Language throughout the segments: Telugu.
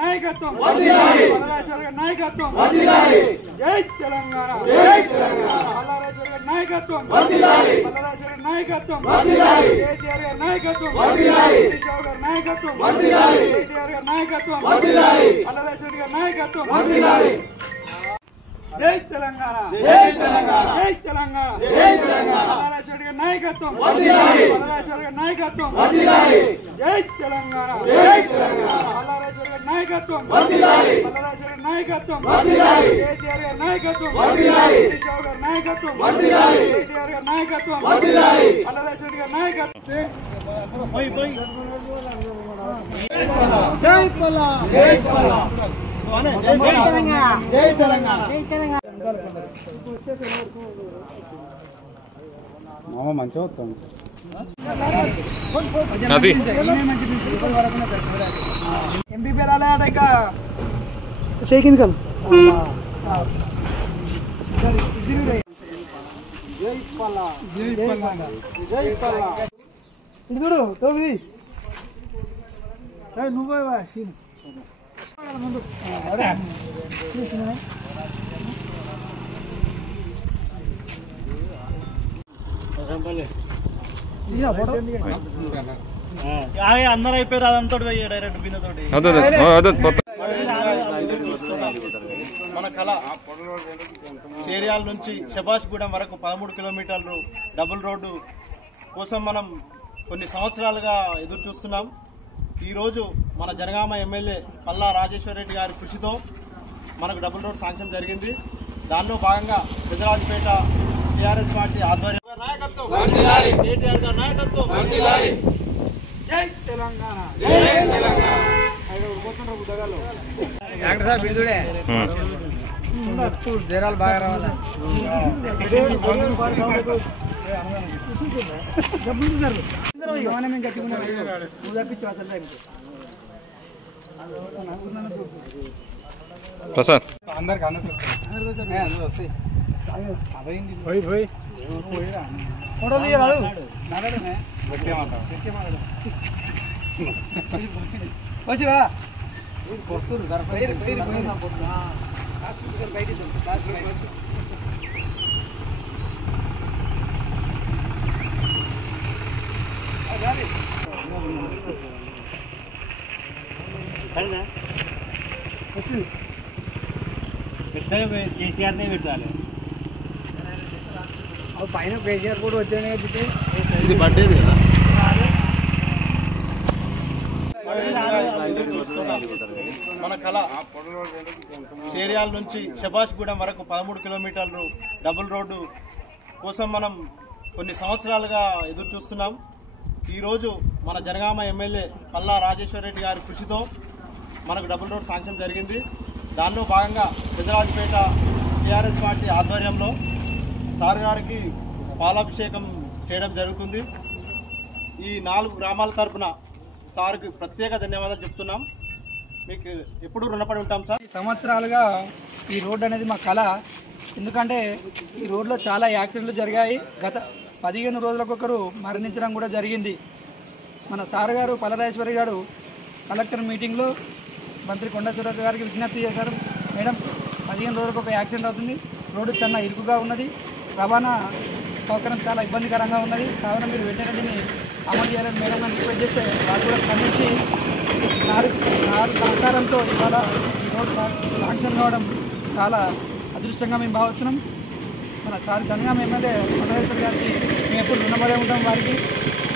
నాయకత్వం నాయకత్వం జై తెలంగాణ మల్లారేశ్వరి గారి నాయకత్వం మల్లారేశ్వరి నాయకత్వం కేసీఆర్ గారి నాయకత్వం హరీష్ రావు గారి నాయకత్వం కేటీఆర్ గారి నాయకత్వం మల్లారేశ్వరి గారి నాయకత్వం జై తెలంగాణ జై తెలంగాణ జై తెలంగాణ జై తెలంగాణ మల్లారేశ్వరి గారి నాయకత్వం మల్లారేశ్వరి గారి నాయకత్వం జై తెలంగాణ జై తెలంగాణ మల్లారేశ్వరి గారి నాయకత్వం మల్లారేశ్వరి నాయకత్వం కేసీఆర్ గారి నాయకత్వం హరీష్ రావు గారి నాయకత్వం కేటీఆర్ గారి నాయకత్వం మల్లారేశ్వరి గారి నాయకత్వం జై పల్లా జై పల్లా జై తెలంగాణ మంచిగా వస్తాం ఎంపీ రాలేట ఇక చేకింది కాదు జై పల్లా జై పల్లా జై పల్లా ఇది చూడు తోమిది నువ్వే ముందు అందరూ అయిపోయారు అదంతా డైరెక్ట్ బిన్నతోటి మన కళ చేరియాల నుంచి శభాష్గూడెం వరకు 13 కిలోమీటర్లు డబుల్ రోడ్డు కోసం మనం కొన్ని సంవత్సరాలుగా ఎదురు చూస్తున్నాం. ఈరోజు మన జనగామ ఎమ్మెల్యే పల్లా రాజేశ్వరరెడ్డి గారి కృషితో మనకు డబుల్ రోడ్ శాంక్షన్ జరిగింది. దానిలో భాగంగా పెదరాజపేట టీఆర్ఎస్ పార్టీ ఆధ్వర్యంలో నాయకత్వం కేటీఆర్ గారి నాయకత్వం జై తెలంగాణ జై తెలంగాణ జరాలు బాగా రావాలి ప్రసాద్ వచ్చిరా కేసీఆర్ పెట్టాలి పైన కేసీఆర్ కూడా వచ్చాయి. ఇది బర్త్డేది కదా మన కళ చేరియాల నుంచి శభాష్గూడెం వరకు 13 కిలోమీటర్లు డబుల్ రోడ్డు కోసం మనం కొన్ని సంవత్సరాలుగా ఎదురు చూస్తున్నాం. ఈరోజు మన జనగామ ఎమ్మెల్యే పల్లా రాజేశ్వరరెడ్డి గారి కృషితో మనకు డబుల్ రోడ్ శాంక్షన్ జరిగింది. దానిలో భాగంగా పెదరాజపేట టీఆర్ఎస్ పార్టీ ఆధ్వర్యంలో సార్ గారికి పాలాభిషేకం చేయడం జరుగుతుంది. ఈ 4 గ్రామాల తరఫున సార్కి ప్రత్యేక ధన్యవాదాలు చెప్తున్నాం. మీకు ఎప్పుడు రుణపడి ఉంటాం సార్. సంవత్సరాలుగా ఈ రోడ్డు అనేది మా కళ. ఎందుకంటే ఈ రోడ్లో చాలా యాక్సిడెంట్లు జరిగాయి. గత 15 రోజులకొకరు మరణించడం కూడా జరిగింది. మన సార్ గారు పల్లరాజేశ్వరి గారు కలెక్టర్ మీటింగ్లో మంత్రి కొండా సురేఖ గారికి విజ్ఞప్తి చేశారు. మేడం 15 రోజులకు ఒక యాక్సిడెంట్ అవుతుంది, రోడ్డు చాలా ఇరుకుగా ఉన్నది, రవాణా సౌకర్యం చాలా ఇబ్బందికరంగా ఉన్నది, కావున మీరు వెంటనే దీన్ని అమలు చేయాలని మేడం అని రిక్వెస్ట్ చేస్తే వాళ్ళు కూడా స్పందించి సారు సహకారంతో ఇవాళ ఈ రోడ్డు శాంక్షన్ కావడం చాలా అదృష్టంగా మేము భావిస్తున్నాం. మన సార్ జనగామ ఎమ్మెల్యే పల్లరాజేశ్వరి గారికి మేము ఎప్పుడు రుణపడి ఉంటాం. వారికి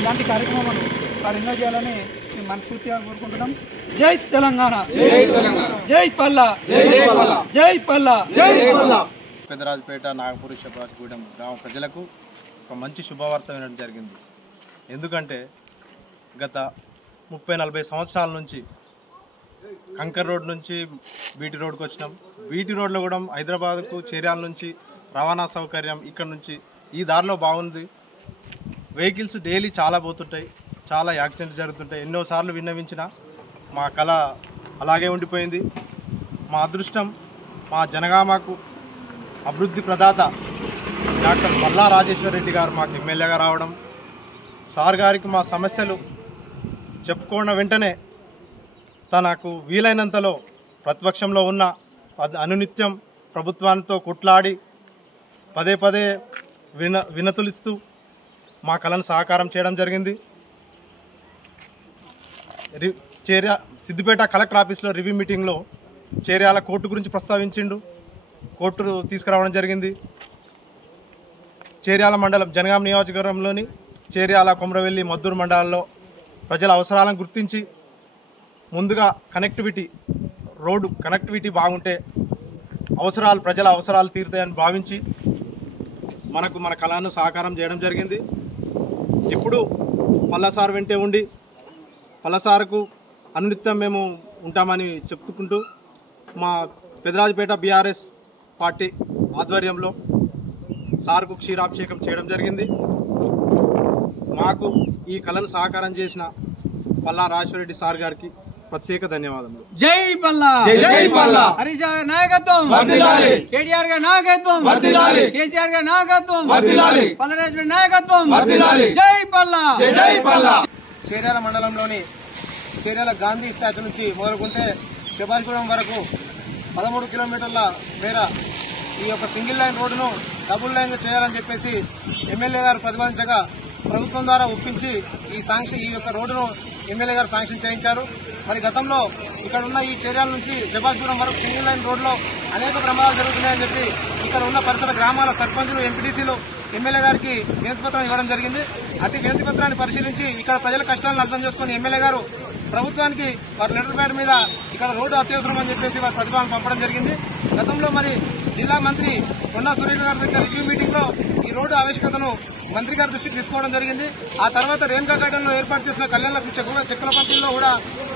ఇలాంటి కార్యక్రమాలు వారు ఎన్నో చేయాలని మేము మనస్ఫూర్తిగా కోరుకుంటున్నాం. జై తెలంగాణ జై పల్లా జై పల్లా జై పల్లా. పెదరాజపేట నాగపూర్ శభాష్గూడెం గ్రామ ప్రజలకు ఒక మంచి శుభవార్త వినడం జరిగింది. ఎందుకంటే గత 30-40 సంవత్సరాల నుంచి కంకర్ రోడ్ నుంచి బీటీ రోడ్కి వచ్చినాం. బీటీ రోడ్లో కూడా హైదరాబాద్కు చేర్యాల నుంచి రవాణా సౌకర్యం ఇక్కడ నుంచి ఈ దారిలో బాగుంది. వెహికల్స్ డైలీ చాలా పోతుంటాయి, చాలా యాక్సిడెంట్లు జరుగుతుంటాయి. ఎన్నోసార్లు విన్నవించిన మా కళ అలాగే ఉండిపోయింది. మా అదృష్టం మా జనగామకు అభివృద్ధి ప్రదాత డాక్టర్ పల్లా రాజేశ్వర్ రెడ్డి గారు మాకు ఎమ్మెల్యేగా రావడం, సార్ గారికి మా సమస్యలు చెప్పుకున్న వెంటనే తనకు వీలైనంతలో ప్రతిపక్షంలో ఉన్న అనునిత్యం ప్రభుత్వానితో కొట్లాడి పదే పదే వినతులిస్తూ మా కళను సహకారం చేయడం జరిగింది. సిద్దిపేట కలెక్టర్ ఆఫీస్లో రివ్యూ మీటింగ్లో చేర్యాల కోర్టు గురించి ప్రస్తావించిండు. కోర్టు తీసుకురావడం జరిగింది. చేర్యాల మండలం జనగాం నియోజకవర్గంలోని చేర్యాల, కొమరవెల్లి, మద్దూరు మండలాల్లో ప్రజల అవసరాలను గుర్తించి ముందుగా రోడ్డు కనెక్టివిటీ బాగుంటే ప్రజల అవసరాలు తీరుతాయని భావించి మన కళను సహకారం చేయడం జరిగింది. ఇప్పుడు పల్లసార్ వెంటే ఉండి పల్లసార్కు అనునిత్యం మేము ఉంటామని చెప్పుకుంటూ మా పెదరాజపేట బీఆర్ఎస్ పార్టీ ఆధ్వర్యంలో సార్కు క్షీరాభిషేకం చేయడం జరిగింది. మాకు ఈ కళను సహకారం చేసిన పల్లా రాజేశ్వరరెడ్డి సార్ గారికి ప్రత్యేక ధన్యవాదాలు. జై పల్లా, జై పల్లా. హరీష్ గారి నాయకత్వం వర్ధిల్లాలి, కేటీఆర్ గారి నాయకత్వం వర్ధిల్లాలి, కేసీఆర్ గారి నాయకత్వం వర్ధిల్లాలి, పల్లా రాజేశ్వరరెడ్డి నాయకత్వం వర్ధిల్లాలి. జై పల్లా, జై పల్లా. చేర్యాల మండలంలోని చేర్యాల గాంధీ స్టాచ్యూ నుంచి మొదలుకుంటే శభాష్గూడెం వరకు 13 కిలోమీటర్ల మేర ఈ యొక్క సింగిల్ లైన్ రోడ్డును డబుల్ లైన్ చేయాలని చెప్పేసి ఎమ్మెల్యే గారు ప్రతిపాదించగా ప్రభుత్వం ద్వారా ఒప్పించి ఈ యొక్క రోడ్డును ఎమ్మెల్యే గారు శాంక్షన్ చేయించారు. మరి గతంలో ఇక్కడ ఉన్న ఈ చేర్యాల నుంచి శభాష్గూడెం వరకు సింగిల్ లైన్ రోడ్లో అనేక ప్రమాదాలు జరుగుతున్నాయని చెప్పి ఇక్కడ ఉన్న పరిసర గ్రామాల సర్పంచులు, ఎంపీటీసీలు ఎమ్మెల్యే గారికి వినతి పత్రం ఇవ్వడం జరిగింది. అతి వినతి పత్రాన్ని పరిశీలించి ఇక్కడ ప్రజల కష్టాలను అర్థం చేసుకుని ఎమ్మెల్యే గారు ప్రభుత్వానికి వారి లెటర్ ప్యాడ్ మీద ఇక్కడ రోడ్డు అత్యవసరం అని చెప్పేసి వారి ప్రతిపాదన పంపడం జరిగింది. గతంలో మరి జిల్లా మంత్రి కొండా సురేఖ గారు పెట్టిన రివ్యూ మీటింగ్ లో ఈ రోడ్డు ఆవిష్కరణను మంత్రి గారి దృష్టికి తీసుకోవడం జరిగింది. ఆ తర్వాత రేణుకా గార్డెన్ లో ఏర్పాటు చేసిన కళ్యాణ లక్ష్మి చెక్కుల పంపిణీలో కూడా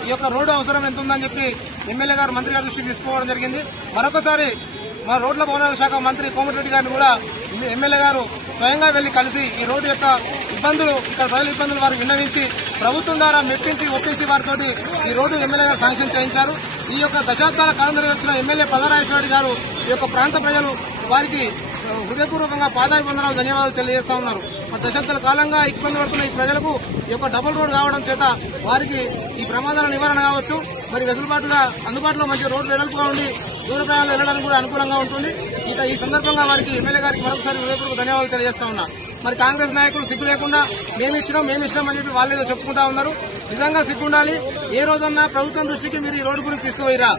ఈ యొక్క రోడ్డు అవసరం ఎంత ఉందని చెప్పి ఎమ్మెల్యే గారు మంత్రి గారి దృష్టికి తీసుకోవడం జరిగింది. మరొకసారి మా రోడ్ల భవనాల శాఖ మంత్రి కోమటిరెడ్డి గారిని కూడా ఎమ్మెల్యే గారు స్వయంగా వెళ్లి కలిసి ఈ రోడ్డు యొక్క ఇబ్బందులు, ఇక్కడ ప్రజల ఇబ్బందులు వారు విన్నవించి ప్రభుత్వం ద్వారా మెప్పించి ఒప్పించి వారితో ఈ రోడ్డు ఎమ్మెల్యే గారు శాంక్షన్ చేయించారు. ఈ యొక్క దశాబ్దాల కాలం నిర్వహించిన ఎమ్మెల్యే పల్లా రాజేశ్వరరెడ్డి గారు ఈ యొక్క ప్రాంత ప్రజలు వారికి హృదయపూర్వకంగా పాదాభివందనాలు, ధన్యవాదాలు తెలియజేస్తా ఉన్నారు. దశాబ్దాల కాలంగా ఇబ్బంది పడుతున్న ఈ ప్రజలకు ఈ యొక్క డబుల్ రోడ్ కావడం చేత వారికి ఈ ప్రమాదాల నివారణ కావచ్చు, మరి వెసులుబాటుగా అందుబాటులో మంచి రోడ్డు వెడల్పుగా ఉండి దూర ప్రయాణాలు వెళ్లడానికి కూడా అనుకూలంగా ఉంటుంది. ఇక ఈ సందర్భంగా వారికి ఎమ్మెల్యే గారికి మరొకసారి హృదయపూర్వక ధన్యవాదాలు తెలియజేస్తా ఉన్నా. మరి కాంగ్రెస్ నాయకులు సిగ్గు లేకుండా మేమిచ్చినాం అని చెప్పి వాళ్ళేదో చెప్పుకుంటా ఉన్నారు. నిజంగా సిగ్గుండాలి. ఏ రోజన్నా ప్రభుత్వం దృష్టికి మీరు ఈ రోడ్డు గురించి తీసుకుపోయిరా,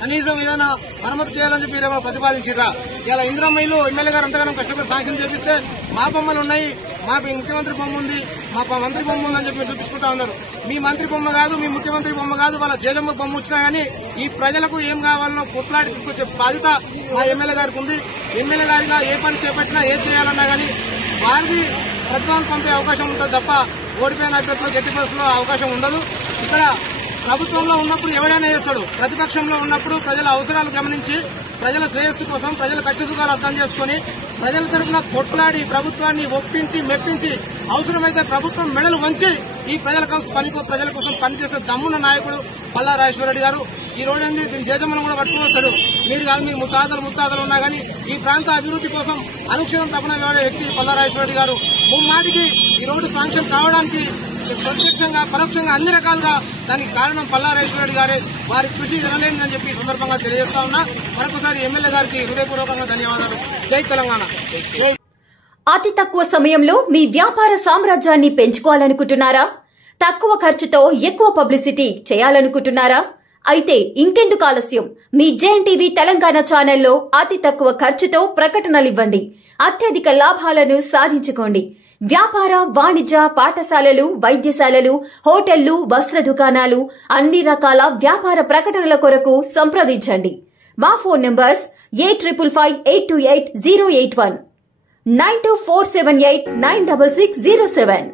కనీసం ఏదైనా మరమ్మతు చేయాలని చెప్పి మీరు ప్రతిపాదించిరా? ఇలా ఇందిరమ్మ ఇల్లు ఎమ్మెల్యే గారు అంతగానో కష్టపడి శాంక్షన్ చేపిస్తే మా బొమ్మలు ఉన్నాయి, మా ముఖ్యమంత్రి బొమ్మ ఉంది, మా మంత్రి బొమ్మ ఉందని చెప్పి చూపించుకుంటా ఉన్నారు. మీ మంత్రి బొమ్మ కాదు, మీ ముఖ్యమంత్రి బొమ్మ కాదు, వాళ్ళ జేజమ్మ బొమ్మ వచ్చినా కానీ ఈ ప్రజలకు ఏం కావాలనో కొట్లాడి తీసుకొచ్చే బాధ్యత మా ఎమ్మెల్యే గారికి ఉంది. ఎమ్మెల్యే గారిగా ఏ పని చేపట్టినా ఏం చేయాలన్నా కానీ వారిది ప్రతిపాదన పంపే అవకాశం ఉంటుంది తప్ప ఓడిపోయిన అభ్యర్థులు గట్టి బస్సులో అవకాశం ఉండదు. ఇక్కడ ప్రభుత్వంలో ఉన్నప్పుడు ఎవరైనా చేస్తాడు, ప్రతిపక్షంలో ఉన్నప్పుడు ప్రజల అవసరాలు గమనించి ప్రజల శ్రేయస్సు కోసం ప్రజల కష్టసుఖాలు అర్థం చేసుకుని ప్రజల తరఫున కొట్లాడి ప్రభుత్వాన్ని ఒప్పించి మెప్పించి అవసరమైతే ప్రభుత్వం మెడలు వంచి ఈ ప్రజల కోసం పనిచేసే దమ్మున్న నాయకుడు పల్లా రాజేశ్వరరెడ్డి గారు. ఈ రోడ్ అనేది దీని జేజమ్మను కూడా పట్టుకువస్తాడు. మీరు కాదు, మీరు ముత్తాతలు ఉన్నా కానీ ఈ ప్రాంత అభివృద్ధి కోసం అనుక్షణం తపన వేడే వ్యక్తి పల్లా రాజేశ్వరరెడ్డి గారు. ముమ్మాటికి ఈ రోడ్డు శాంక్షన్ కావడానికి ప్రత్యక్షంగా పరోక్షంగా అన్ని రకాలుగా దానికి కారణం పల్లా రాజేశ్వరరెడ్డి గారే. వారి కృషి జరలేనిదని చెప్పి ఈ సందర్భంగా తెలియజేస్తా ఉన్నా. మరొకసారి ఎమ్మెల్యే గారికి హృదయపూర్వకంగా ధన్యవాదాలు. జై తెలంగాణ. అతి తక్కువ సమయంలో మీ వ్యాపార సామ్రాజ్యాన్ని పెంచుకోవాలనుకుంటున్నారా? తక్కువ ఖర్చుతో ఎక్కువ పబ్లిసిటీ చేయాలనుకుంటున్నారా? అయితే ఇంకెందుకు ఆలస్యం? మీ జేఎన్టీవీ తెలంగాణ ఛానల్లో అతి తక్కువ ఖర్చుతో ప్రకటనలివ్వండి. అత్యధిక లాభాలను సాధించుకోండి. వ్యాపార, వాణిజ్య, పాఠశాలలు, వైద్యశాలలు, హోటళ్లు, వస్త్ర దుకాణాలు, అన్ని రకాల వ్యాపార ప్రకటనల కొరకు సంప్రదించండి. మా ఫోన్ నంబర్స్ 8558280881 9247896607.